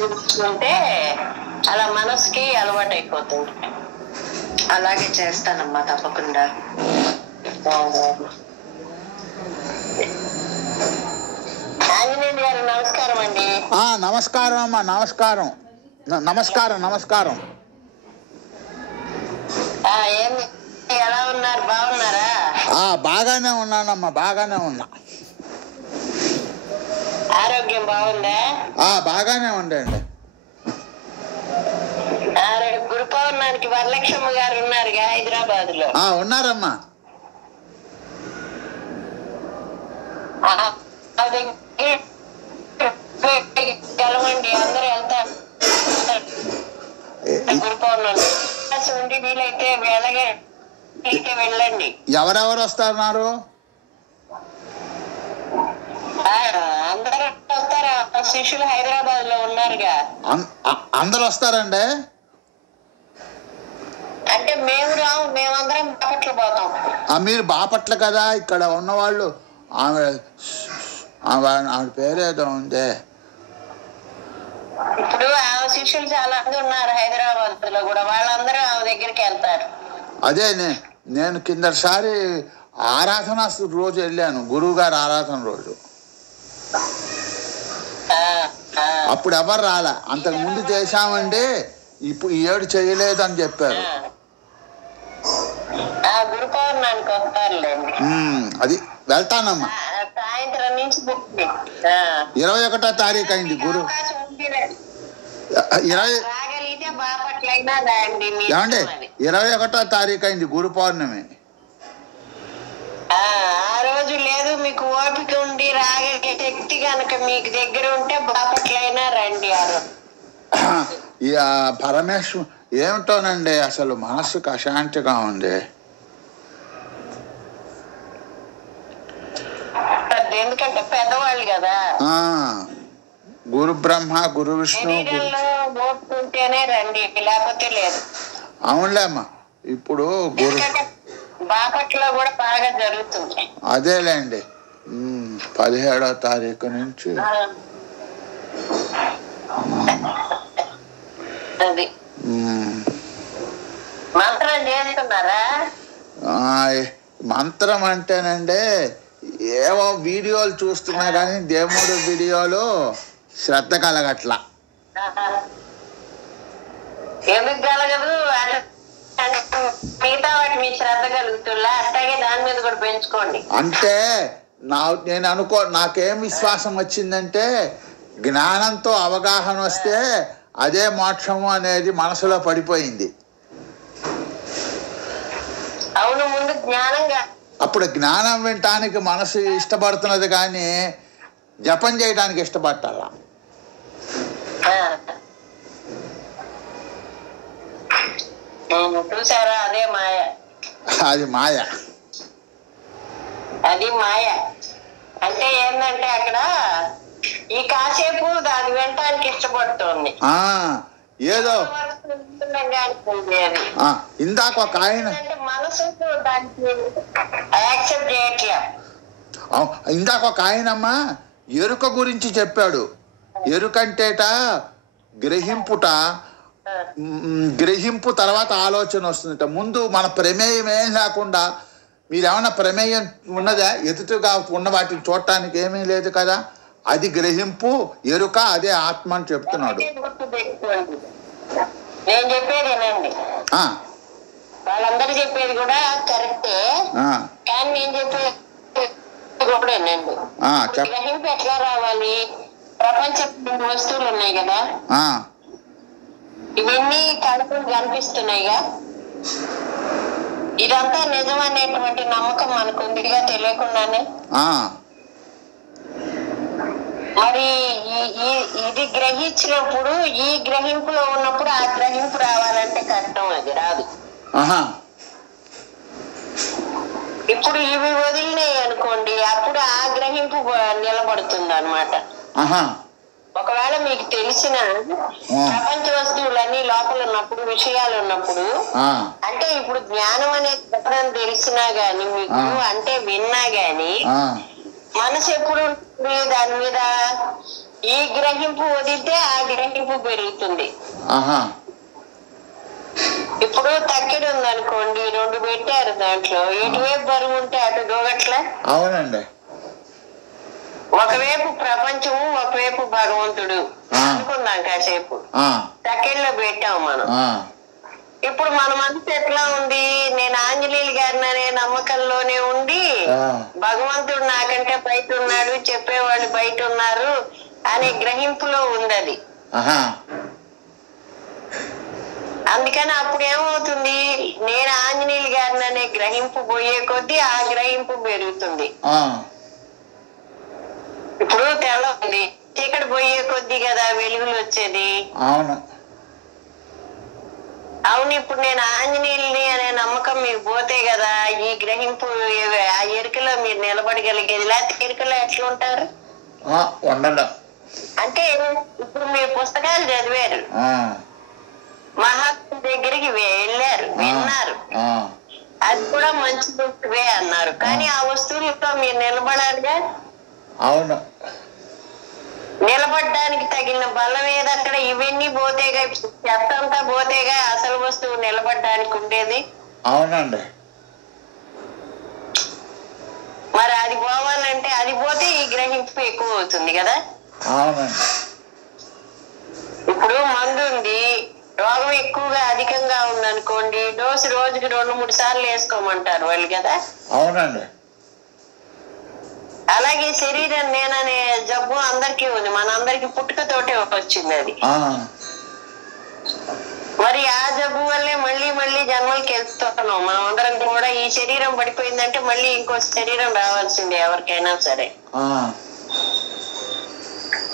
గుర్తుంటే అలా మనసుకి అలవాటు అయిపోతుంది. అలాగే చేస్తానమ్మా, తప్పకుండా. ఆంజనేయులు గారు నమస్కారం అండి. నమస్కారం అమ్మా, నమస్కారం నమస్కారం నమస్కారం. ఏంది, ఎలా ఉన్నారు? బాగున్నారా? బాగానే ఉన్నానమ్మా, బాగానే ఉన్నా. ఆరోగ్యం బాగుందా? బాగానే ఉండండి. గురు పౌర్ణానికి వరలక్ష్మ గారు ఉన్నారుగా హైదరాబాద్ లో. ఉన్నారమ్మా. కలవండి, అందరూ వెళ్తారు గురు పౌర్ణమి. ఉండి వీలైతే వెళ్ళండి. ఎవరెవరు వస్తున్నారు? అందరూ వస్తారా? శిష్యులు హైదరాబాద్ లో ఉన్నారుగా. అందరు వస్తారండి? అంటే మేము రాము, మేమందరం బాపట్ల పోతాం. మీరు బాపట్ల కదా, ఇక్కడ ఉన్నవాళ్ళు ఆమె పేరేదో ఉంది. ఇప్పుడు ఆమె శిష్యులు చాలా మంది ఉన్నారు హైదరాబాద్ లో కూడా, వాళ్ళందరూ ఆమె దగ్గరికి వెళ్తారు. అదే నేను కిందసారి ఆరాధన రోజు వెళ్ళాను, గురువు గారు ఆరాధన రోజు. అప్పుడు ఎవరు రాలే. అంతకు ముందు చేశామండి, ఇప్పుడు 7 చేయలేదు అని చెప్పారు. గురు పౌర్ణానికి వస్తారులేండి. అది వెళ్తానమ్మా. సాయంత్రం నుంచి 21వ తారీఖు అయింది గురు. రాగలిగితే బాపట్ల అయినా రాండి. ఏమండి, 21వ తారీఖు అయింది గురు పౌర్ణమి. ఆ రోజు లేదు, మీకు ఓపిక ఉండి రాగలిగే శక్తి కనుక మీకు దగ్గర ఉంటే బాపట్ల అయినా రండి. పరమేశ్వరు ఏమిటోనండి, అసలు మనసుకు అశాంతిగా ఉంది. ఎందుకంటే పెద్దవాళ్ళు కదా. గురు బ్రహ్మ గురు విష్ణు ఉంటేనే రండి, లేకపోతే లేదు. అవునులే అమ్మా. ఇప్పుడు గురు బాపట్ల కూడా బాగా జరుగుతుంది. అదేలేండి, 17వ తారీఖు నుంచి. అది మంత్రం చేస్తున్నారా? మంత్రం అంటేనండి, ఏవో వీడియోలు చూస్తున్నా కానీ దేవుడు వీడియోలు శ్రద్ధ కలగట్లా. ఎందుకు కలగదు? మిగతా వాటి మీ శ్రద్ధ కలుగుతుందా? అట్లాగే దాని మీద కూడా పెంచుకోండి. అంటే నాకేం విశ్వాసం వచ్చిందంటే, జ్ఞానంతో అవగాహన వస్తే అదే మోక్షము అనేది మనసులో పడిపోయింది. అవును, ముందు జ్ఞానంగా. అప్పుడు జ్ఞానం వినటానికి మనసు ఇష్టపడుతున్నది కానీ జపం చేయడానికి ఇష్టపడాల. చూసారా? అదే మాయ. అది మాయ. అది మాయ అంటే ఏంటంటే, అక్కడ ఈ కాసేపు దాని వినటానికి ఇష్టపడుతుంది. ఏదో ఇందాక ఒక ఆయన మనసు దానికి యాక్సెప్ట్ చేయట్లే. ఇందాక ఒక ఆయనమ్మా ఎరుక గురించి చెప్పాడు. ఎరుకంటేట గ్రహింపు తర్వాత ఆలోచన వస్తుందట. ముందు మన ప్రమేయం ఏం లేకుండా, మీరేమన్నా ప్రమేయం ఉన్నదా? ఎదుటిగా ఉన్న వాటిని చూడటానికి ఏమీ లేదు కదా, అది గ్రహింపు, ఎరుక, అదే ఆత్మ అని చెప్తున్నాడు. నేను చెప్పేది ఏనండి, వాళ్ళందరూ చెప్పేది కూడా కరెక్టే, కానీ నేను చెప్పేది కూడా ఏనండి. గ్రహింపు ఎట్లా రావాలి? ప్రపంచంలో వస్తువులు ఉన్నాయి కదా, ఇవన్నీ కడుపులు కనిపిస్తున్నాయిగా, ఇదంతా నిజమనేటువంటి నమ్మకం మనకు ఉందిగా తెలియకుండానే. మరి ఇది గ్రహించినప్పుడు, ఈ గ్రహింపులో ఉన్నప్పుడు ఆ గ్రహింపు రావాలంటే కష్టం, అది రాదు. ఇప్పుడు ఇవి వదిలినాయి అనుకోండి, అప్పుడు ఆ గ్రహింపు నిలబడుతుంది అన్నమాట. ఒకవేళ మీకు తెలిసిన ప్రపంచ వస్తువులన్నీ లోపల ఉన్నప్పుడు, విషయాలు ఉన్నప్పుడు, అంటే ఇప్పుడు జ్ఞానం అనేది ఎప్పుడైనా తెలిసినా గాని మీకు, అంటే విన్నా గాని మనసు ఎప్పుడు దాని మీద ఈ గ్రహింపు వదిలితే ఆ గ్రహింపు పెరుగుతుంది. ఇప్పుడు తక్కిడి ఉందనుకోండి, 2 పెట్టారు, దాంట్లో ఎటువైపు బరువు ఉంటే అటు దూగట్లా. అవునండి. ఒకవైపు ప్రపంచము, ఒకవైపు భగవంతుడు అనుకున్నాం కాసేపు. తక్కిడిలో పెట్టాము మనం. ఇప్పుడు మన మనసు ఎట్లా ఉంది? నేను ఆంజనేయులు గారిని అనే నమ్మకంలోనే ఉండి, భగవంతుడు నాకంటే బయట ఉన్నాడు, చెప్పేవాళ్ళు బయట ఉన్నారు అనే గ్రహింపులో ఉంది అది. అందుకని అప్పుడు ఏమవుతుంది? నేను ఆంజనేయులు గారిని అనే గ్రహింపు పోయే కొద్దీ ఆ గ్రహింపు పెరుగుతుంది. ఇప్పుడు తెల్ల ఉంది, చీకటి పోయే కొద్దీ కదా వెలుగులు వచ్చేది. అవును, ఇప్పుడు నేను ఆంజనేయుల్ని అనే నమ్మకం మీకు పోతే కదా ఈ గ్రహింపు, ఆ ఎరుకలో మీరు నిలబడగలిగేది. లేకపోతే ఎరుకలో ఎట్లా ఉంటారు? అంటే ఇప్పుడు మీరు పుస్తకాలు చదివారు, మహాత్ముల దగ్గరికి వెళ్ళారు, విన్నారు, అది కూడా మంచి వస్తువే అన్నారు. కానీ ఆ వస్తువులతో మీరు నిలబడాలిగా. అవును, నిలబడడానికి తగిన బలం ఏది అక్కడ? ఇవన్నీ పోతేగా, చెత్త అంతా పోతేగా అసలు వస్తువు నిలబడడానికి ఉండేది. అవునండి. మరి అది పోవాలంటే అది పోతే ఈ గ్రహింపు ఎక్కువ అవుతుంది కదా. అవునండి. ఇప్పుడు మందు ఉంది, రోగం ఎక్కువగా అధికంగా ఉందనుకోండి, డోసు రోజుకి 2-3 సార్లు వేసుకోమంటారు వాళ్ళు కదా. అవునండి. అలాగే శరీరం నేననే జబ్బు అందరికీ ఉంది, మనందరికి పుట్టుకతోటే వచ్చింది అది. మరి ఆ జబ్బు వల్లే మళ్ళీ మళ్ళీ జన్మలకి వెళ్తున్నాం మనం అందరం కూడా. ఈ శరీరం పడిపోయిందంటే మళ్ళీ ఇంకో శరీరం రావాల్సిందే ఎవరికైనా సరే.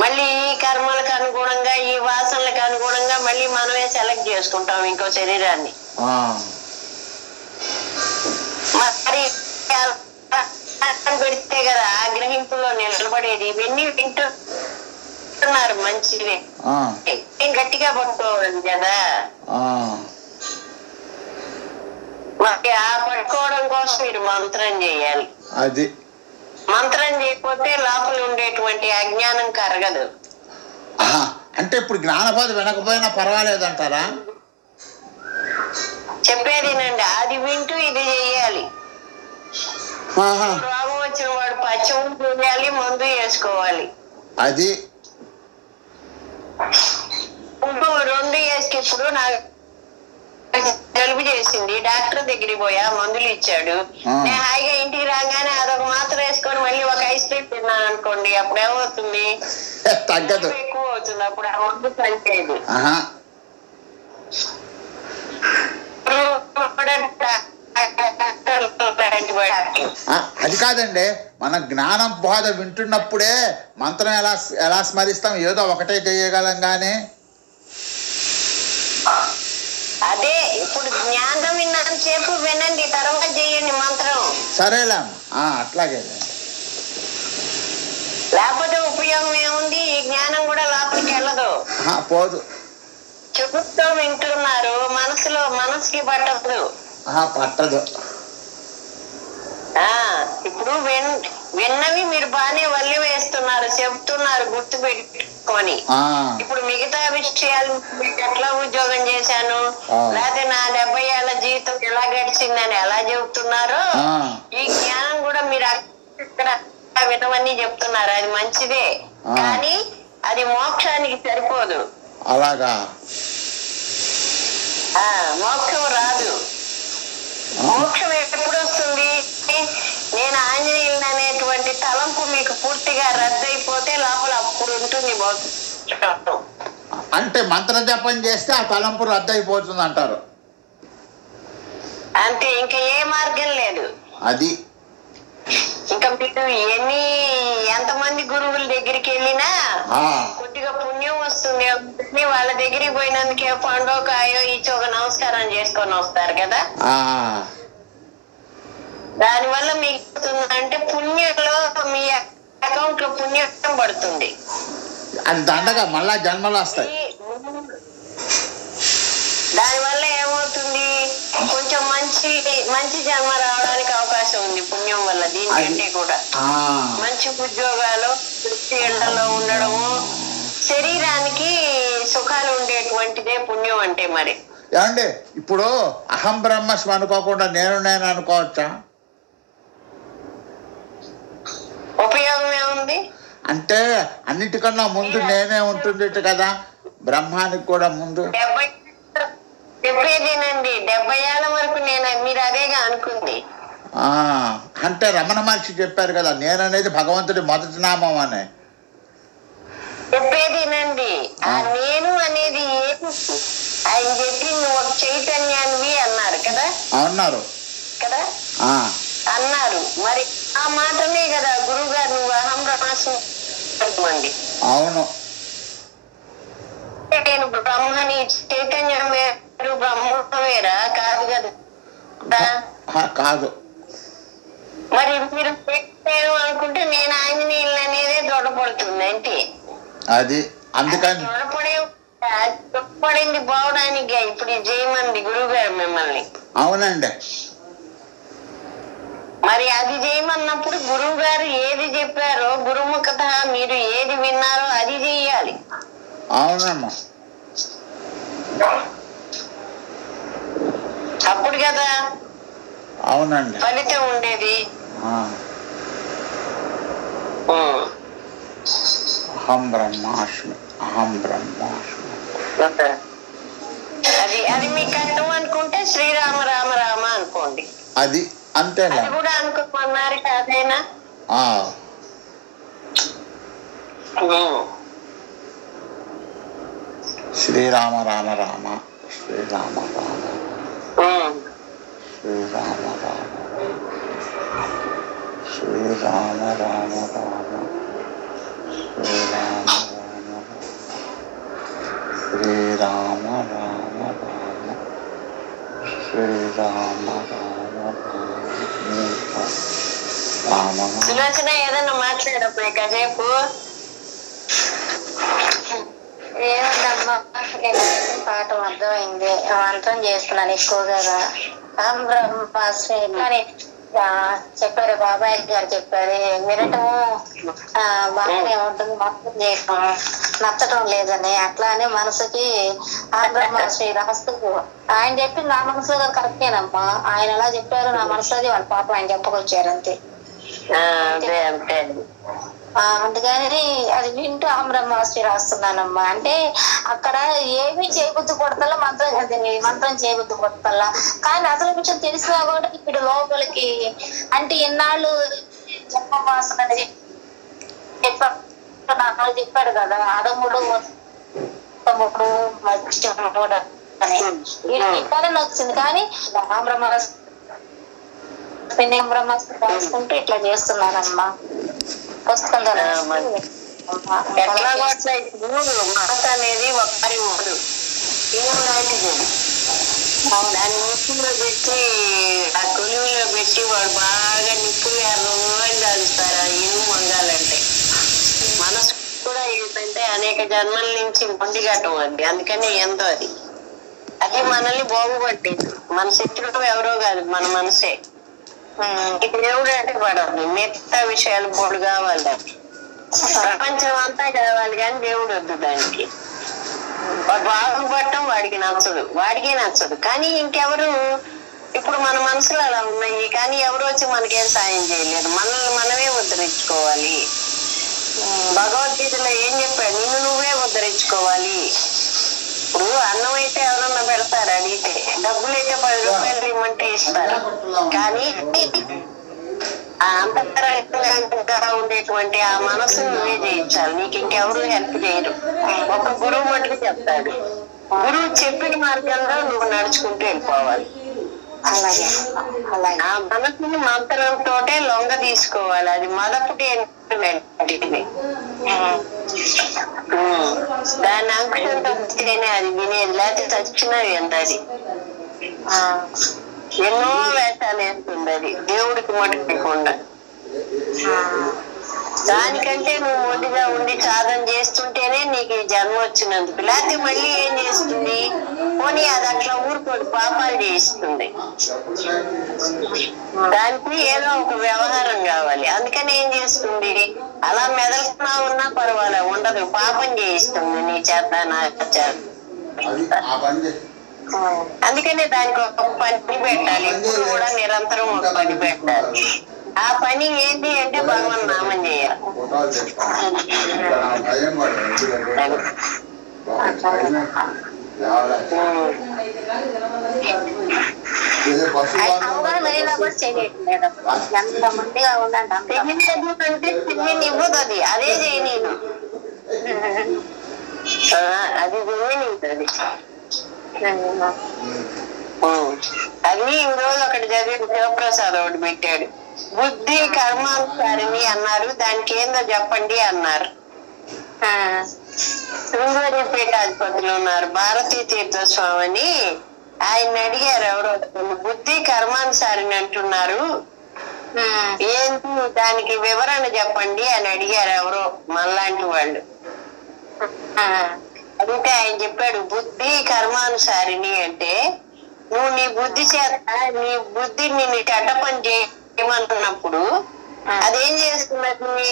మళ్ళీ ఈ కర్మలకు అనుగుణంగా, ఈ వాసనలకు అనుగుణంగా మళ్ళీ మనమే సెలెక్ట్ చేసుకుంటాం ఇంకో శరీరాన్ని. మరి పెడితే కదా ఆ గ్రహింపులో నిలబడేది. ఇవన్నీ వింటున్నారు మంచివే, గట్టిగా పట్టుకోవాలి కదా. మరి ఆ పట్టుకోవడం కోసం మీరు మంత్రం చేయాలి. అది మంత్రం చేయకపోతే లోపల ఉండేటువంటి అజ్ఞానం కరగదు. అంటే ఇప్పుడు జ్ఞానబోధ వినకపోయినా పర్వాలేదంటారా? చెప్పేదేనండి, అది వింటూ ఇది చెయ్యాలి. రోగం వచ్చిన వాడు పచ్చం చేయాలి, మందు వేసుకోవాలి. అది 2 వేసుకు. ఇప్పుడు నాకు జలుబు చేసింది, డాక్టర్ దగ్గరికి పోయా, మందులు ఇచ్చాడు. నేను హాయిగా ఇంటికి రాగానే అదొక మాత్రం వేసుకొని మళ్ళీ ఒక ఐస్ క్రీమ్ తిన్నాను అనుకోండి, అప్పుడు ఏమవుతుంది? తగ్గదు, ఎక్కువ అవుతుంది. అప్పుడు ఆ మందు పనిచేయదు. అది కాదండి, మన జ్ఞానం బోధ వింటున్నప్పుడే మంత్రం ఎలా స్మరిస్తాం? ఏదో ఒకటే చేయగలం గానీ. అదే ఇప్పుడు జ్ఞానం విన్నాను సేపు వినండి, తర్వాత చేయండి మంత్రం. సరేలే, అట్లాగే. లేకపోతే ఉపయోగం ఏముంది? ఈ జ్ఞానం కూడా లోపలికి వెళ్ళదు, పోదు. చెబుతూ వింటున్నారు, మనసుకి పట్టదు. పట్టదు. ఇప్పుడు విన్నవి మీరు బాగానే వల్లి వేస్తున్నారు, చెప్తున్నారు గుర్తు పెట్టుకొని. ఇప్పుడు మిగతా విషయాలు ఎట్లా ఉద్యోగం చేశాను, లేకపోతే నా 70 ఏళ్ల జీవితం ఎలా గడిచిందని ఎలా చెబుతున్నారో, ఈ జ్ఞానం కూడా మీరు ఇక్కడ వినవన్నీ చెప్తున్నారు. అది మంచిదే, కానీ అది మోక్షానికి సరిపోదు. అలాగా మోక్షం రాదు. మోక్షం ఎప్పుడు వస్తుంది? నేను ఆంజనేయులు అనేటువంటి తలంపు మీకు పూర్తిగా రద్దయిపోతే లోపల అప్పుడు ఉంటుంది మోక్షం. అంటే మంత్ర జపం చేస్తే ఆ తలంపు రద్దయిపోతుంది అంటారు. అంతే, ఇంకా ఏ మార్గం లేదు. అది ఇంకా మీరు ఎంతమంది గురువుల దగ్గరికి వెళ్ళినా కొద్దిగా పుణ్యం వస్తుంది. వాళ్ళ దగ్గరికి పోయినందుకే పండో కాయో ఇచ్చి ఒక నమస్కారం చేసుకొని వస్తారు కదా. దానివల్ల మీకు అంటే పుణ్యంలో మీ అకౌంట్ లో పుణ్యం పడుతుంది. అది దండగా మళ్ళా జన్మలు వస్తాయి. దానివల్ల ఏమవుతుంది? కొంచెం మంచి జన్మ రావడానికి అవకాశం ఉంది పుణ్యం వల్ల. దీనికంటే కూడా మంచి ఉద్యోగాలు, వృత్తి ఇళ్లలో ఉండడము, శరీరానికి సుఖాలు ఉండేటువంటిదే పుణ్యం అంటే. మరి ఏమండి ఇప్పుడు అహం బ్రహ్మస్మి అనుకోకుండా నేను అనుకోవచ్చా? ఉపయోగం ఏముంది అంటే అన్నిటికన్నా ముందు నేనే ఉంటుంది కదా, బ్రహ్మానికి కూడా ముందు. చెప్పేదేనండి, 70 ఏళ్ళ వరకు మీరు అదేగా అనుకుంది. అంటే రమణ మహర్షి చెప్పారు కదా, నేననేది భగవంతుడి మొదటి నామం అని. చెప్పేదేనండి, ఆ నేను అనేది ఏది ఆయన చెప్పి నువ్వు ఒక చైతన్యానివి అన్నారు కదా. అన్నారు కదా అన్నారు. మరి ఆ మాటనే కదా గురువు గారు నువ్వు అహం బ్రహ్మాస్మి అండి. అవును, నేను బ్రహ్మని చైతన్యం వేరు బ్రహ్మ వేరా? కాదు కదా. కాదు. మరి మీరు నేను అనుకుంటే నేను ఆంజనేయులు అనేదే దొడపడుతుంది అంటే అది. అందుకని దొడపడింది పోవడానికి ఇప్పుడు చేయమంది గురువు గారు మిమ్మల్ని. అవునండి. మరి అది చేయమన్నప్పుడు గురువు గారు ఏది చెప్పారో గురుముఖత మీరు ఏది విన్నారో అది చెయ్యాలి. అవునమ్మా. అప్పుడు కదా అవునండి ఫలితం ఉండేది. అహం బ్రహ్మాస్మి, అహం బ్రహ్మాస్మి. అది మీకు అర్థం అనుకుంటే శ్రీరామ రామ రామ అనుకోండి. అది అంతేనా? అది కూడా అనుకోమన్నారు కాదేనా? శ్రీరామ రామ రామ, శ్రీరామ రామ, శ్రీరామ రామ, శ్రీరామ రామ రామ, శ్రీరామ రామ, శ్రీరామ రామ రామ, శ్రీరామ రామ రామ. సులోచన ఏదన్నా మాట్లాడప్పుడు కాసేపు. ఏముందమ్మా, పాఠం అర్థమైంది, మంత్రం చేస్తున్నాను ఎక్కువగా. కానీ చెప్పారు బాబాయ్ గారు చెప్పారు, వినటము బాగానే ఉంటుంది, మంత్రం చేయటం నచ్చటం లేదని. అట్లానే మనసుకి బ్రహ్మశ్రీ రాస్తూ ఆయన చెప్పి నా మనసులో కరెక్టేనమ్మా. ఆయన ఎలా చెప్పారు నా మనసులోది వాళ్ళ పాప ఆయన చెప్పుకొచ్చారు అంతే. అందుకని అది వింటూ అహం బ్రహ్మాస్మి రాస్తున్నానమ్మా. అంటే అక్కడ ఏమీ చేయబుద్ధి కొడతల్లా, మంత్రం చేయబుద్ధి కొడతల్లా. కానీ అసలు విషయం తెలిసినా కూడా ఇప్పుడు లోపలికి అంటే ఇన్నాళ్ళు జన్మవాసన చెప్పాడు కదా, అడముడు మధ్యముడు అని ఇట్లా వచ్చింది. కానీ అహం బ్రహ్మాస్మి రాసుకుంటూ ఇట్లా చేస్తున్నానమ్మా. ఎట్లా మాట అనేది ఒక్కరి ఊరు లాంటిది. దాన్ని నిప్పులో పెట్టి ఆ కొలువులో పెట్టి వాడు బాగా నిప్పులు 50 రోజులు కాలుస్తారు ఆ ఇనుము వంగాలంటే. మనసు కూడా ఏంటంటే అనేక జన్మల నుంచి మొండిగట్టం అది. అందుకని ఎంతో అది మనల్ని బాగుపట్టేది. మన శత్రువు ఎవరో కాదు, మన మనసే. దేవుడు అంటే పడదు, మిగతా విషయాలు బోడు కావాలి, ప్రపంచం అంతా కావాలి, కానీ దేవుడు వద్దు దానికి. బాగుపడటం వాడికి నచ్చదు. కానీ ఇంకెవరు ఇప్పుడు మన మనసులో అలా ఉన్నాయి, కానీ ఎవరు వచ్చి మనకేం సాయం చేయలేదు. మనల్ని మనమే ఉద్ధరించుకోవాలి. భగవద్గీతలో ఏం చెప్పాడు? నిన్ను నువ్వే ఉద్ధరించుకోవాలి. ఇప్పుడు అన్నం అయితే ఎవరన్నా పెడతారు, అడిగితే డబ్బులైతే 10 రూపాయలు ఇవ్వమంటే ఇస్తారు. కానీ అంతరంగా ఉండేటువంటి ఆ మనసు నువ్వే చేయించాలి. నీకు ఇంకెవరు హెల్ప్ చేయరు. ఒక గురువు మటుకు చెప్తాడు. గురువు చెప్పిన మార్గంలో నువ్వు నడుచుకుంటూ వెళ్ళిపోవాలి. అలాగే ఆ మనసుని మంత్రంతోటే లొంగ తీసుకోవాలి. అది మొదటి దాని అంకుశంతో వస్తేనే అది వినేది, లేకపోతే చచ్చినవి ఎంత. అది ఎన్నో వేషాలు వేస్తుంది అది, దేవుడికి మటుకుండా. దానికంటే నువ్వు ఒడిగా ఉండి సాధన చేస్తుంటేనే నీకు ఈ జన్మ వచ్చినందుకు. లేకపోతే మళ్ళీ ఏం చేస్తుంది, పోనీ అది అట్లా ఊరుకోడు, పాపాలు చేయిస్తుంది. దానికి ఏదో ఒక వ్యవహారం కావాలి. అందుకని ఏం చేస్తుంది, అలా మెదలుకున్నా ఉన్నా పర్వాలేదు, ఉండదు, పాపం చేయిస్తుంది నీ చేత నా చేత. అందుకనే దానికి ఒక పని పెట్టాలి, ఇప్పుడు కూడా నిరంతరం ఒక పని పెట్టాలి. ఆ పని ఏంటి అంటే భగవన్ నామం చేయాలి. ఇవ్వదు అది, అదే చేయి నేను, అది అది అది ఈ రోజు ఒకటి చదివి శివప్రసాద్ ఒకటి పెట్టాడు. బుద్ధి కర్మానుసారిని అన్నారు, దానికి ఏందో చెప్పండి అన్నారు. శృంగేరిపేటాధిపతులు ఉన్నారు భారతీ తీర్థస్వామి అని, ఆయన అడిగారు ఎవరో, బుద్ధి కర్మానుసారిని అంటున్నారు, ఏంటి దానికి వివరణ చెప్పండి అని అడిగారు ఎవరో మనలాంటి వాళ్ళు. అడిగితే ఆయన చెప్పాడు, బుద్ధి కర్మానుసారిని అంటే నువ్వు నీ బుద్ధి చేత నీ బుద్ధి నిన్ను చెడ్డ పని చేయమంటున్నప్పుడు అదేం చేస్తున్నది,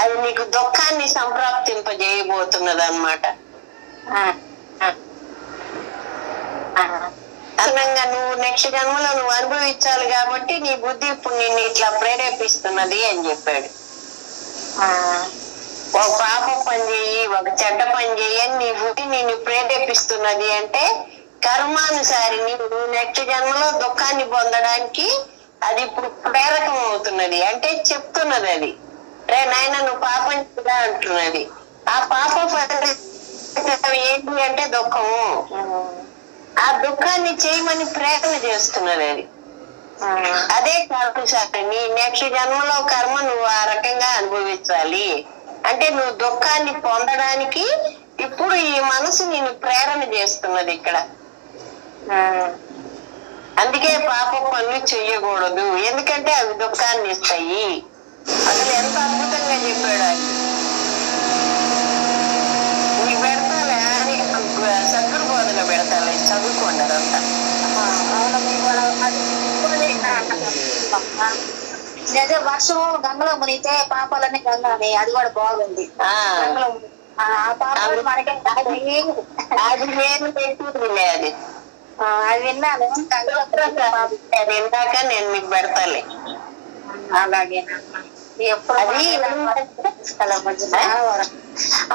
అది నీకు దుఃఖాన్ని సంప్రాప్తింపజేయబోతున్నది అన్నమాట. అనంగా నువ్వు నెక్స్ట్ జన్మలో నువ్వు అనుభవించాలి కాబట్టి నీ బుద్ధి ఇప్పుడు నిన్ను ఇట్లా ప్రేరేపిస్తున్నది అని చెప్పాడు. ఒక పాప పని చెయ్యి, ఒక చెడ్డ పని చెయ్యి అని నీ బుద్ధి నిన్ను ప్రేరేపిస్తున్నది అంటే కర్మానుసారిని నువ్వు నెక్స్ట్ జన్మలో దుఃఖాన్ని పొందడానికి అది ఇప్పుడు ప్రేరకం అవుతున్నది. అంటే చెప్తున్నది అది, రే నాయన నువ్వు పాపం చేయరా అంటున్నది. ఆ పాపం ఏంటి అంటే దుఃఖము, ఆ దుఃఖాన్ని చేయమని ప్రేరణ చేస్తున్నది అది. అదే కర్మానుసారిని నెక్స్ట్ జన్మలో కర్మ నువ్వు ఆ రకంగా అనుభవించాలి అంటే నువ్వు దుఃఖాన్ని పొందడానికి ఇప్పుడు ఈ మనసు నిన్ను ప్రేరణ చేస్తున్నది ఇక్కడ. అందుకే పాప పనులు చెయ్యకూడదు, ఎందుకంటే అవి దుఃఖాన్ని ఇస్తాయి. అసలు ఎంత అద్భుతంగా చెప్పాడు ఆయన. నీకు పెడతాలే అని సద్గురు బోధన పెడతాలే, చదువుకోండి అదంతా. అదే వర్షం గంగలో మునిగితే పాపాలన్నీ గంగానే, అది కూడా బాగుంది. గంగలో ఆ పాపాలు మనకి అది నేను పెట్టింది, అది అది విన్నాను. ఇందాక నేను మీకు పెడతాలే. అలాగేనమ్మా, ఎప్పుడు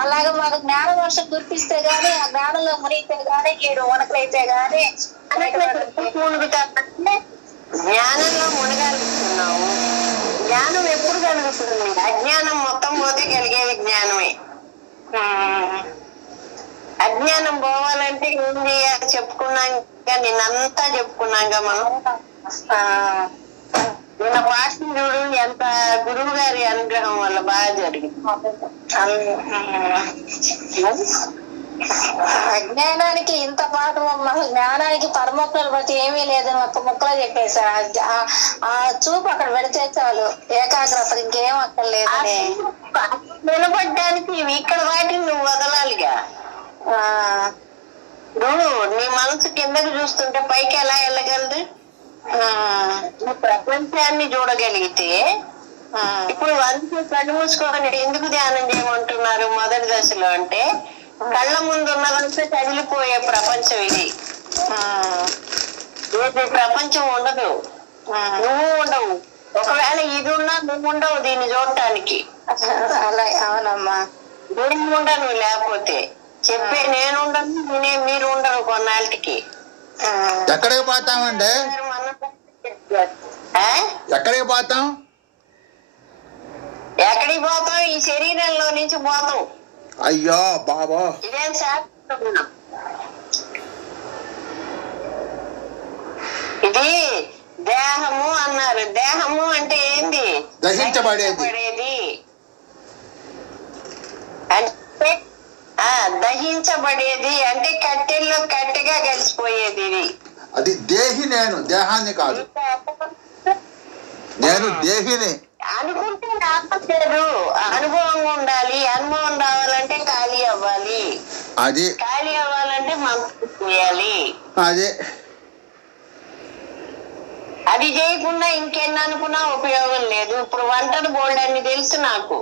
అలాగే మాకు జ్ఞాన వర్షం కురిపిస్తే గానీ, ఆ జ్ఞానంలో మునిగితే గానీ, ఏడు వనకలైతే గానీ జ్ఞానంలో మునగలుగుతున్నావు. జ్ఞానం ఎప్పుడు కలుగుతుంది, అజ్ఞానం మొత్తం పోతే కలిగేది జ్ఞానమే. అజ్ఞానం పోవాలంటే ఏం చేయాలి చెప్పుకున్నాం, నిన్నంతా చెప్పుకున్నాంగా మనం. నిన్న పాఠం చూడు, ఎంత గురువు గారి అనుగ్రహం వల్ల బాగా జరిగింది. అజ్ఞానానికి ఇంత పాఠం, జ్ఞానానికి పరమొక్కల బట్టి ఏమీ లేదని ఒక్క ముక్కలో చెప్పేశారు. ఆ చూపు అక్కడ పెడితే చాలు, ఏకాగ్రత ఇంకేం అక్కర్లేదని. నిలబడ్డానికి ఇక్కడ వాటిని నువ్వు వదలాలిగా. నువ్వు నీ మనసు కిందకి చూస్తుంటే పైకి ఎలా వెళ్ళగలదు? నువ్వు ప్రపంచాన్ని చూడగలిగితే, ఇప్పుడు అందుకే కళ్ళు మూసుకోవాలని ఎందుకు ధ్యానం చేయమంటున్నారు మొదటి దశలో అంటే, కళ్ళ ముందు ఉన్నదంతా కదిలిపోయే ప్రపంచం ఇది. ప్రపంచం ఉండదు, నువ్వు ఉండవు. ఒకవేళ ఇది ఉన్నా నువ్వు ఉండవు దీన్ని చూడటానికి. అలా అవునమ్మా, నేను ఉండను, లేకపోతే చెప్పే నేను ఉండను, మీరు ఉండరు కొన్నాళ్ళకి. ఎక్కడికి పోతామండి, ఎక్కడికి పోతాం? ఎక్కడికి పోతాం? ఈ శరీరంలో నుంచి పోతాం. అయ్యో బాబా, ఇదేం శాస్త్రం, ఇది దేహము అన్నారు. దేహము అంటే ఏంది? దహించబడేది. అంటే దహించబడేది అంటే కట్టెల్లో కట్టెగా కలిసిపోయేది. ఇది అది దేహి, నేను దేహాన్ని కాదు, నేను దేహిని. అనుకుంటే రావట్లేదు, అనుభవం ఉండాలి. అనుభవం రావాలంటే ఖాళీ అవ్వాలి. అది ఖాళీ అవ్వాలంటే మనసు చేయాలి. అదే అది చేయకుండా ఇంకెన్ని అనుకున్నా ఉపయోగం లేదు. ఇప్పుడు వంటలు బోల్డ్ అని తెలుసు నాకు,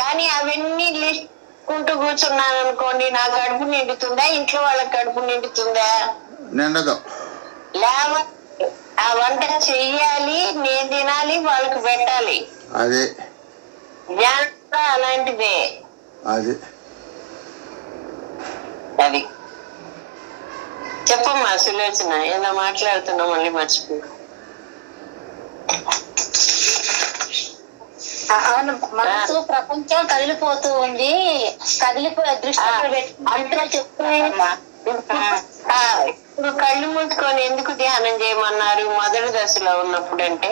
కానీ అవన్నీ లిస్ట్ కుంటూ కూర్చున్నాను అనుకోండి, నా కడుపు నిండుతుందా? ఇంట్లో వాళ్ళకి కడుపు నిండుతుందా? నిండదు. లేవ ఆ వంట చెయ్యాలి, నేను తినాలి, వాళ్ళకి పెట్టాలి. అదే జ్ఞానం అలాంటిదే. అది అది చెప్పమ్మా సులోచన, ఏదో మాట్లాడుతున్నా మళ్ళీ మర్చిపో. అవును, మనసు ప్రపంచం కదిలిపోతూ ఉంది. కదిలిపోయే దృష్టి అంతా చెప్తున్నా. ఇప్పుడు కళ్ళు మూసుకొని ఎందుకు ధ్యానం చేయమన్నారు మొదటి దశలో ఉన్నప్పుడు అంటే,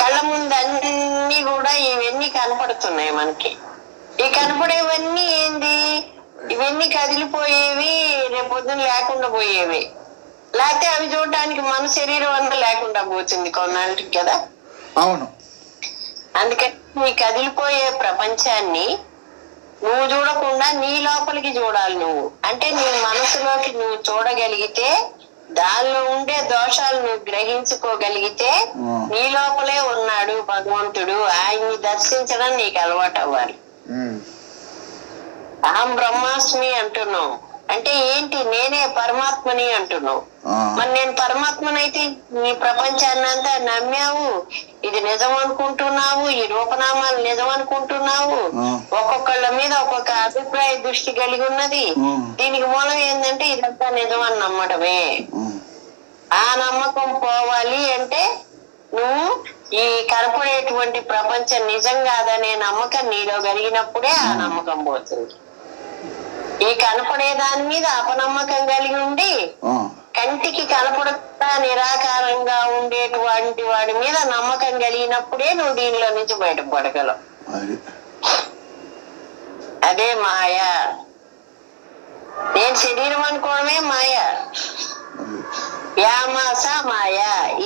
కళ్ళ ముందు అన్ని కూడా ఇవన్నీ కనపడుతున్నాయి మనకి. ఈ కనపడేవన్నీ ఏంది? ఇవన్నీ కదిలిపోయేవి, రేపొద్దున లేకుండా పోయేవి. లేకపోతే అవి చూడటానికి మన శరీరం అంతా లేకుండా పోతుంది కొన్నాళ్ళకి కదా. అవును. అందుకని నీ కదిలిపోయే ప్రపంచాన్ని నువ్వు చూడకుండా నీ లోపలికి చూడాలి. నువ్వు అంటే నీ మనసులోకి నువ్వు చూడగలిగితే, దానిలో ఉండే దోషాలు నువ్వు గ్రహించుకోగలిగితే, నీ లోపలే ఉన్నాడు భగవంతుడు. ఆయన్ని దర్శించడం నీకు అలవాటు అవ్వాలి. అహం బ్రహ్మాస్మి అంటున్నావు అంటే ఏంటి? నేనే పరమాత్మని అంటున్నావు. మరి నేను పరమాత్మనైతే ఈ ప్రపంచాన్ని అంతా నమ్మావు, ఇది నిజం అనుకుంటున్నావు, ఈ రూపనామాలు నిజం అనుకుంటున్నావు. ఒక్కొక్కళ్ళ మీద ఒక్కొక్క అభిప్రాయ దృష్టి కలిగి ఉన్నది. దీనికి మూలం ఏంటంటే ఇదంతా నిజం అని నమ్మడమే. ఆ నమ్మకం పోవాలి అంటే నువ్వు ఈ కనపడేటువంటి ప్రపంచం నిజం కాదనే నమ్మకం నీలో కలిగినప్పుడే ఆ నమ్మకం పోతుంది. ఈ కనపడే దాని మీద అపనమ్మకం కలిగి ఉండి, కంటికి కనపడకుండా నిరాకారంగా ఉండేటువంటి వాడి మీద నమ్మకం కలిగినప్పుడే నువ్వు దీనిలో నుంచి బయటపడగలవు. అదే మాయ. నేను శరీరం అనుకోవడమే మాయ. యామాస మాయ.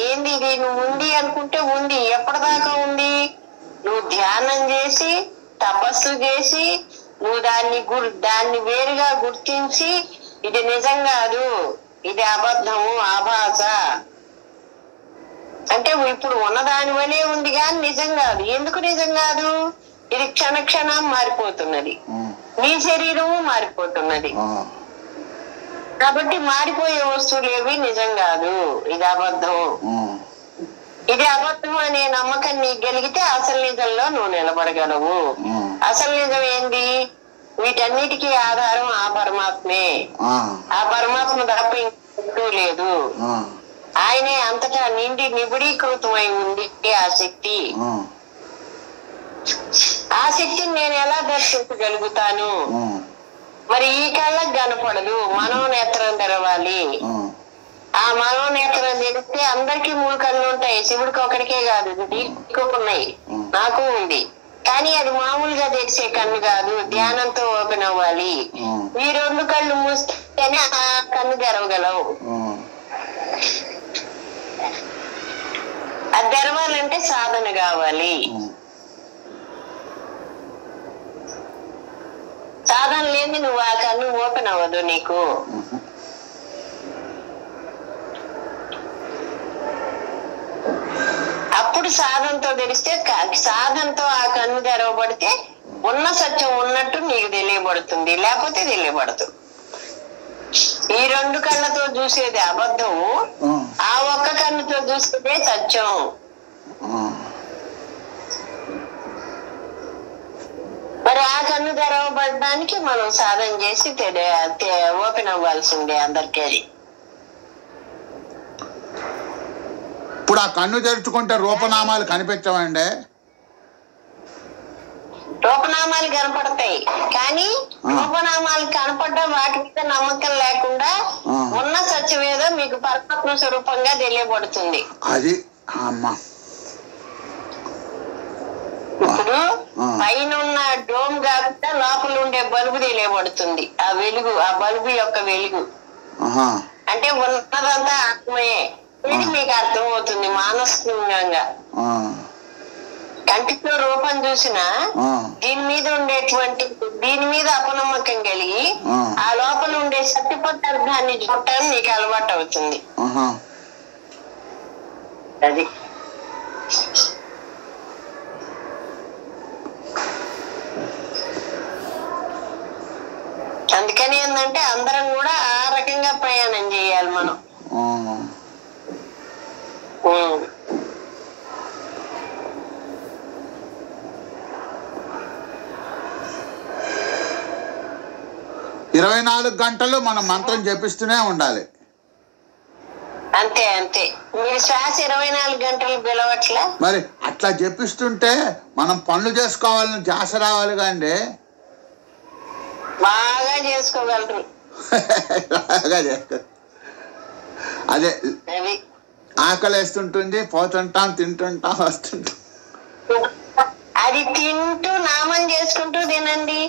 ఏంది ఇది? నువ్వు ఉంది అనుకుంటే ఉంది. ఎప్పటిదాకా ఉంది? నువ్వు ధ్యానం చేసి, తపస్సు చేసి, నువ్వు దాన్ని వేరుగా గుర్తించి, ఇది నిజం కాదు, ఇది అబద్ధము, ఆభాస అంటే ఇప్పుడు ఉన్నదాని వలే ఉంది కానీ నిజం కాదు. ఎందుకు నిజం కాదు? ఇది క్షణక్షణం మారిపోతున్నది, నీ శరీరము మారిపోతున్నది. కాబట్టి మారిపోయే వస్తువులు ఏవి నిజం కాదు, ఇది అబద్ధం. ఇది అబద్ధం అనే నమ్మకం నీకు కలిగితే అసలు నిజంలో నువ్వు నిలబడగలవు. అసలు నిజం ఏంది? వీటన్నిటికీ ఆధారం ఆ పరమాత్మే. ఆ పరమాత్మ తప్ప ఇంకూ లేదు. ఆయనే అంతటా నిండి నిబిడీకృతమై ఉంది ఆ శక్తి. ఆ శక్తిని నేను ఎలా దర్శించగలుగుతాను? మరి ఈ కళ్ళకు కనపడదు, మనోనేత్రం తెరవాలి. ఆ మనోనేత్రం తెరిస్తే అందరికీ 3 కళ్ళు ఉంటాయి. శివుడికి ఒకడికే కాదు, నీకు ఉన్నాయి, నాకు ఉంది. కానీ అది మామూలుగా తెరిచే కన్ను కాదు, ధ్యానంతో ఓపెన్ అవ్వాలి. ఈ 2 కళ్ళు మూస్తేనే ఆ కన్ను తెరవగలవు. అది తెరవాలంటే సాధన కావాలి. సాధన లేని నువ్వు ఆ కన్ను ఓపెన్ అవ్వదు నీకు. అప్పుడు సాధనతో తెరిస్తే, సాధనతో ఆ కన్ను తెరవబడితే ఉన్న సత్యం ఉన్నట్టు నీకు తెలియబడుతుంది, లేకపోతే తెలియబడదు. ఈ 2 కళ్ళతో చూసేది అబద్ధము, ఆ ఒక్క కన్నుతో చూసేదే సత్యం. మరి ఆ కన్ను తెరవబడడానికి మనం సాధన చేసి ఓపెన్ అవ్వాల్సిందే అందరికీ. అది ఇప్పుడు ఆ కన్ను తెరుచుకుంటే రూపనామాలు కనిపించవండి. రూపనామాలు కనపడతాయి, కానీ రూపనామాలు కనపడ్డా వాటి మీద నమ్మకం లేకుండా ఉన్న సత్యం ఏదో మీకు పరమాత్మ స్వరూపంగా తెలియబడుతుంది. అది అమ్మా. ఇప్పుడు పైన ఉన్న డోమ్ కాకుండా లోపల ఉండే బల్బు తెలియబడుతుంది. ఆ వెలుగు, ఆ బల్బు యొక్క వెలుగు అంటే ఉన్నదంతా ఆత్మయే. ఇది మీకు అర్థమవుతుంది మానసికంగా. కంటితో రూపం చూసినా దీని మీద అపనమ్మకం కలిగి ఆ లోపల ఉండే సత్య పదార్థాన్ని చూడటం నీకు అలవాటు అవుతుంది. అది అందుకని ఏంటంటే అందరం కూడా ఆ రకంగా ప్రయాణం చేయాలి మనం. 24 గంటలు మనం మంత్రం జపిస్తూనే ఉండాలి. అంతే అంతే. మీరు శ్వాస 24 గంటలు పిలవట్లే. మరి అట్లా జపిస్తుంటే మనం పనులు చేసుకోవాలని ధ్యాస రావాలి కండి. బాగా చేసుకోగలరు. అదే ఆకలి వేస్తుంటుంది, పోతుంటాం, తింటుంటాం, వస్తుంటాం. అది తింటూ నామం చేసుకుంటూ తినండి.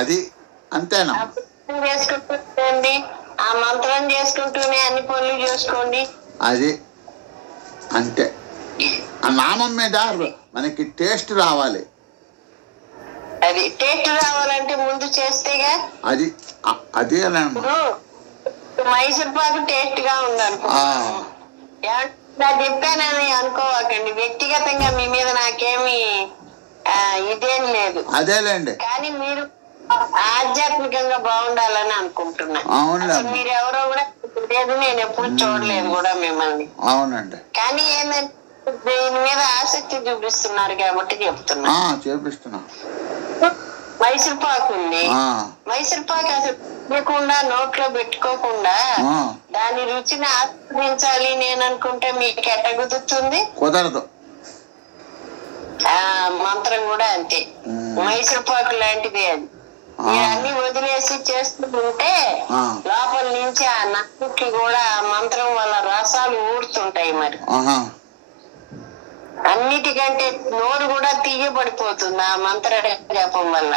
అది అంతేనా? చేసుకుంటూ తినండి, ఆ మంత్రం చేసుకుంటూనే అన్ని పనులు చేసుకోండి. అది అంతే. ఆ నామం మీద మనకి టేస్ట్ రావాలి. అది టేస్ట్ రావాలంటే ముందు చేస్తేగా. అది అదే మైసూర్ పాకు టేస్ట్ గా ఉందనుకో, చెప్పానని అనుకోవాకండి. వ్యక్తిగతంగా మీ మీద నాకేమి ఇదేం లేదు. అదేలేండి. కానీ మీరు ఆధ్యాత్మికంగా బాగుండాలని అనుకుంటున్నా. మీరు ఎవరో కూడా లేదు, నేను ఎప్పుడు చూడలేదు కూడా మిమ్మల్ని. అవునండి. కానీ ఏంటంటే దీని మీద ఆసక్తి చూపిస్తున్నారు కాబట్టి చెప్తున్నా. చూపిస్తున్నా. మైసూర్ పాకు ఉంది. మైసూర్ పాకు అసలు లేకుండా నోట్లో పెట్టుకోకుండా దాని రుచిని ఆస్వాదించాలి నేను అనుకుంటే మీకు ఎట్ట కుదురుతుంది? కుదరదు. మంత్రం కూడా అంతే, మైసూర్ పాకు లాంటిది. అది మీరు అన్ని వదిలేసి చేస్తూ ఉంటే లోపల నుంచి ఆ నక్కుకి కూడా ఆ మంత్రం వల్ల రసాలు ఊడుతుంటాయి. మరి అన్నిటికంటే నోరు కూడా తీయబడిపోతుంది ఆ మంత్ర జపం వల్ల.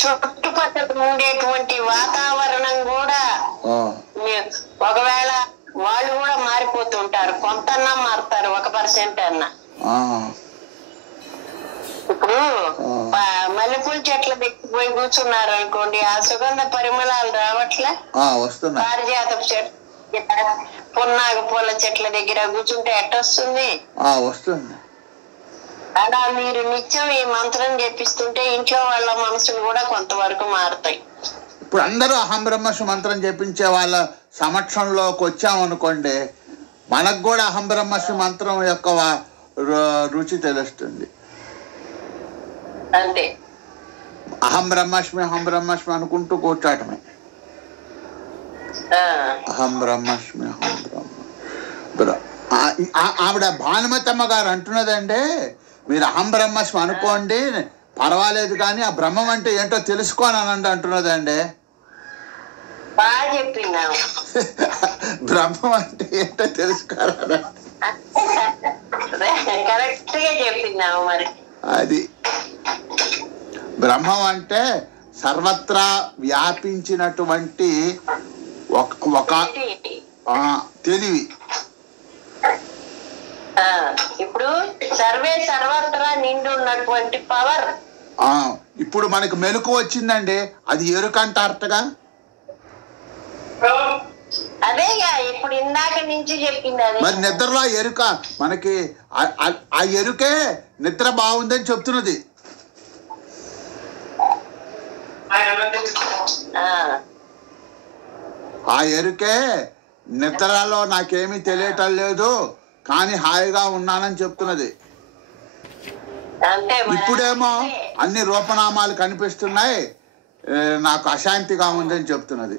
చుట్టుపక్కల ఉండేటువంటి వాతావరణం కూడా ఒకవేళ వాళ్ళు కూడా మారిపోతుంటారు, కొంతన్నా మారుతారు, 1% అన్నా. ఇప్పుడు మల్లెపూల చెట్ల దగ్గరికి కూర్చున్నారు అనుకోండి, ఆ సుగంధ పరిమళాలు రావట్లే. పారిజాతపు చెట్ల, పున్నాగ పూల చెట్ల దగ్గర కూర్చుంటే ఎట్టొస్తుంది? వస్తుంది. అలా మీరు నిత్యం ఈ మంత్రం చెప్పిస్తుంటే ఇంట్లో వాళ్ళ మనసులు కూడా కొంతవరకు మారుతాయి. ఇప్పుడు అందరూ అహం బ్రహ్మస్మి మంత్రం చెప్పించే వాళ్ళ సమక్షంలోకి వచ్చామనుకోండి, మనకు కూడా అహం బ్రహ్మస్మి మంత్రం యొక్క రుచి తెలుస్తుంది. అంతే. అహం బ్రహ్మస్మి అనుకుంటూ కూర్చోటమే. అహం బ్రహ్మస్మి అహం బ్రహ్మ. ఆవిడ భానుమతమ్మ గారు అంటున్నదండి, మీరు అహం బ్రహ్మస్మి అనుకోండి పర్వాలేదు, కానీ ఆ బ్రహ్మం అంటే ఏంటో తెలుసుకోనండి అంటున్నదండి. బాగా చెప్పిందా? బ్రహ్మం అంటే ఏంటో తెలుసుకోవాలన్నా కరెక్ట్ గా చెప్పిందాము. మరి అది బ్రహ్మం అంటే సర్వత్రా వ్యాపించినటువంటి ఒక తెలివి. ఇప్పుడు సర్వే సర్వత్రా నిండి ఉన్నటువంటి పవర్. ఇప్పుడు మనకు మెలకు వచ్చిందండి, అది ఎరుకంటారటగా. అదేగా ఇప్పుడు ఇందాక నుంచి చెప్పింది. అది మరి నిద్రలో ఎరుక మనకి ఆ ఎరుకే నిద్ర బాగుందని చెప్తున్నది. ఆ ఎరుకే నిద్రలో నాకేమీ తెలియటం లేదు కానీ హాయిగా ఉన్నానని చెప్తున్నది. ఇప్పుడేమో అన్ని రూపనామాలు కనిపిస్తున్నాయి, నాకు అశాంతిగా ఉందని చెప్తున్నది.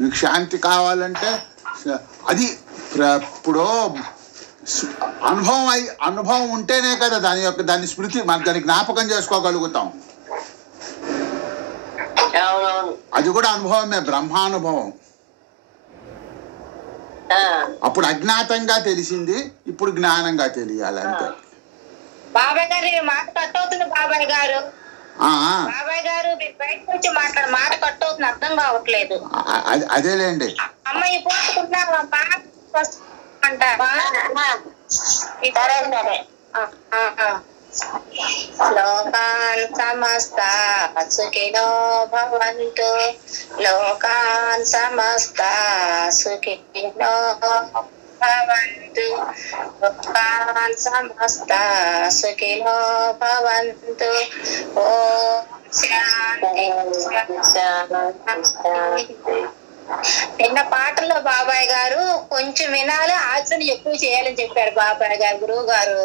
మీకు శాంతి కావాలంటే అది ఇప్పుడు అనుభవం ఉంటేనే కదా దాని స్మృతి దాని జ్ఞాపకం చేసుకోగలుగుతాం. అది కూడా అనుభవమే, బ్రహ్మానుభవం. అప్పుడు అజ్ఞాతంగా తెలిసింది, ఇప్పుడు జ్ఞానంగా తెలియాలి అంతే. బాబాయ్ గారు మాట కట్ అవుతుంది. బాబాయ్ గారు బయట నుంచి మాట కట్ అవుతుంది, అర్థం కావట్లేదు. అదేలేండి. అమ్మాయి పోసుకుంటున్నావమ్మా, అంటావా? సరే సరే. లోకాన్ సమస్త సుఖినో భవంతు, లోకాన్ సమస్త సుఖినో భవంతు, లోకాన్ సమస్త సుఖినో భవంతు. ఓం శాంతి శాంతి. నిన్న పాటల్లో బాబాయ్ గారు కొంచెం వినాలి, ఆచరణ ఎక్కువ చేయాలని చెప్పారు బాబాయ్ గారు, గురువు గారు.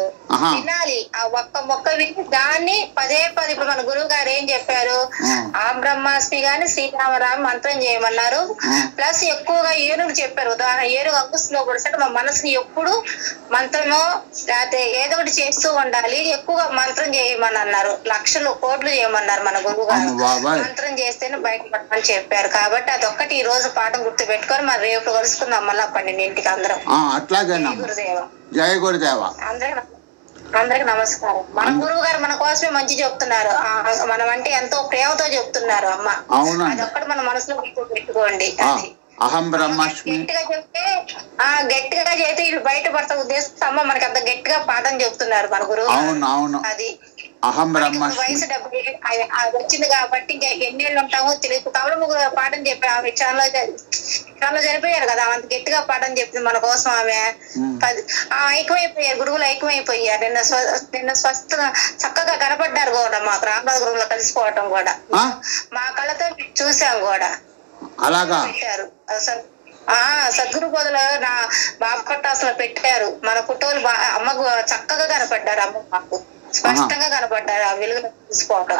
వినాలి, ఆ ఒక్క మొక్క విని దాన్ని పదే పదే. ఇప్పుడు మన గురువు గారు ఏం చెప్పారు? ఆ బ్రహ్మాస్మి గాని శ్రీరామరామ మంత్రం చేయమన్నారు. ప్లస్ ఎక్కువగా ఏనుగు చెప్పారు. ఉదాహరణ ఏనుగు అంకుశంలో కూడా మా మనసుని ఎప్పుడు మంత్రమో లేకపోతే ఏదో ఒకటి చేస్తూ ఉండాలి, ఎక్కువగా మంత్రం చేయమని అన్నారు. లక్షలు కోట్లు చేయమన్నారు మన గురువు గారు. మంత్రం చేస్తేనే బయటపడమని చెప్పారు. కాబట్టి అదొక్కటి ఈ రోజు పాఠం గుర్తు పెట్టుకొని మరి రేపు కలుసుకుందాం మళ్ళా 12ంటికి అందరం. అట్లాగే. గురుదేవ. జయ గురుదేవ. అందరికి నమస్కారం. మన గురువు గారు మన కోసమే మంచి చెప్తున్నారు. మనం అంటే ఎంతో ప్రేమతో చెప్తున్నారు అమ్మ. అదొక్కటి మన మనసులో గుర్తు పెట్టుకోండి. అది అహం బ్రహ్మాస్మి. గట్టిగా చెప్తే గట్టిగా చేస్తే ఇవి బయటపడతా ఉద్దేశం అమ్మ మనకి అంత గట్టిగా పాఠం చెప్తున్నారు మన గురువు. అది అహం బ్రహ్మాస్మి. వయసు 70 వచ్చింది కాబట్టి ఇంకా ఎన్నేళ్ళు ఉంటామో తెలియదు. కాబట్టి ముగ్గురు పాఠం చెప్పి ఆమె క్షణంలో చనిపోయారు కదా, అంత గట్టిగా పాఠం చెప్పింది మన కోసం ఆమె. ఐక్యమైపోయారు, గురువులు ఐక్యమైపోయారు. నిన్న స్వస్థ చక్కగా కనపడ్డారు కూడా మాకు రామరాజ గురువులో కలిసిపోవటం కూడా మా కళ్ళతో చూసాం కూడా. అలాగా పెట్టారు సద్గురు బోధలో నా బాపట్టాసలో పెట్టారు. మన ఫోటోలు అమ్మకు చక్కగా కనపడ్డారు. అమ్మ మాకు స్పష్టంగా కనపడ్డారు ఆ వెలుగులో తీసుకోవడం.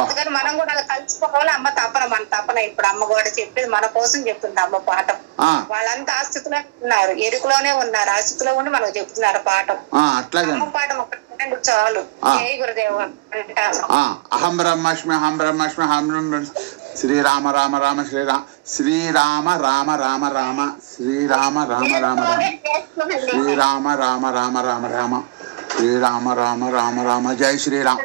అందుకని మనం కూడా అలా కలిసిపోవాలి. అమ్మ తపన, మన తపన. ఇప్పుడు అమ్మ కూడా చెప్పేది మన కోసం చెప్తుంది అమ్మ పాఠం. వాళ్ళంతా ఆ స్థితిలో ఉన్నారు, ఎరుకులోనే ఉన్నారు. ఆ స్థితిలో ఉండి మనకు చెప్తున్నారు పాఠం. అమ్మ పాఠం ఒకటి చాలు. జై గురుదేవ అంటారు. అహం బ్రహ్మాస్మి, అహం బ్రహ్మాస్మి, అహం బ్రహ్మాస్మి. శ్రీరామ రామ రామ శ్రీరామ, శ్రీరామ రామ రామ రామ, శ్రీరామ రామ రామ రామ, శ్రీరామ రామ రామ రామ రామ, శ్రీరామ రామ రామ రామ. జై శ్రీరామ్.